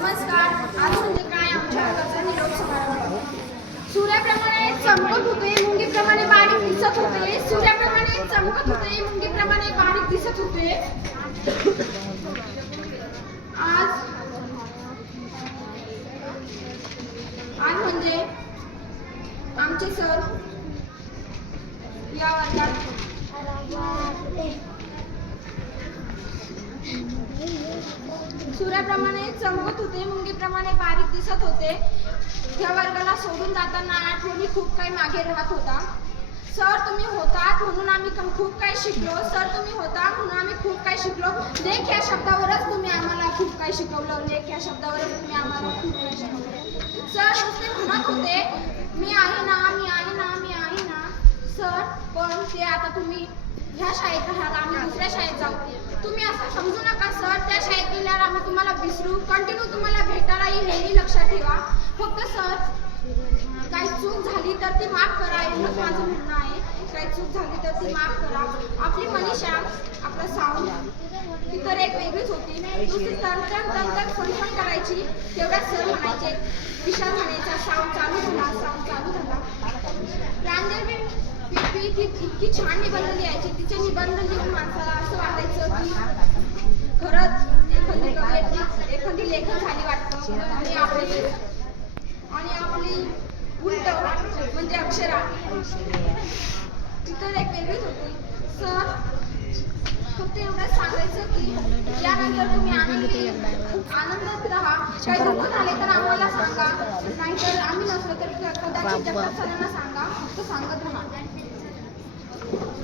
नमस्कार. आज म्हणजे काय आमच्या वर्गाचा निरोप समारंभ. सूर्याप्रमाणे चमकत होते, मुंगीप्रमाणे बारीक दिसत होते. सूर्याप्रमाणे चमकत होते, मुंगीप्रमाणे बारीक दिसत होते. आज म्हणजे आमचे सर या वर्गात सूर्याप्रमाणे चमकत होते, मुंगीप्रमाणे बारीक दिसत होते. या वर्गाला सोडून जाताना आठवणी खूप काही मागे राहत होता. सर तुम्ही होतात म्हणून आम्ही खूप काही शिकलो. सर तुम्ही होता म्हणून आम्ही खूप काही शिकलो. लेख या शब्दावरच तुम्ही आम्हाला खूप काही शिकवलं. लेख या शब्दावरच तुम्ही आम्हाला खूप काही शिकवलं. सर नुसते म्हणत होते मी आहे ना, मी आहे ना, मी आहे ना. सर पण ते आता तुम्ही ह्या शाळेत राहाल, आम्ही दुसऱ्या शाळेत जाऊ. तुम्ही असं समजू नका सर, त्या शाळेत गेल्यावर आम्ही तुम्हाला विसरू. कंटिन्यू तुम्हाला भेटायला येईल, नेहमी लक्षात ठेवा. फक्त सर काही चूक झाली तर ती माफ करा, एवढंच माझं म्हणणं आहे. काही चूक झाली तर ती माफ करा. आपली मनीषा, आपला साऊंड ती तर एक वेगळीच होती. नुसती तंतर फणफण करायची. तेवढ्यात सर म्हणायचे, विशाल म्हणायचा साऊंड चालू झाला, साऊंड चालू झाला. प्रांजल ती इतकी छान निबंध लिहायची. तिचे निबंध लिहून माणसाला असं वाटायचं की खरंच एखादी लेखन झाली वाटतं. आणि आपली उलट म्हणजे अक्षरा ती तर एक वेगळीच होती. सर फक्त एवढंच सांगायचं की यानंतर तुम्ही आनंदात राहा. काही दुःख झाले तर आम्हाला सांगा, नाहीतर आम्ही नसलो तर कदाचित जगताप सरांना सांगा. फक्त सांगत राहा.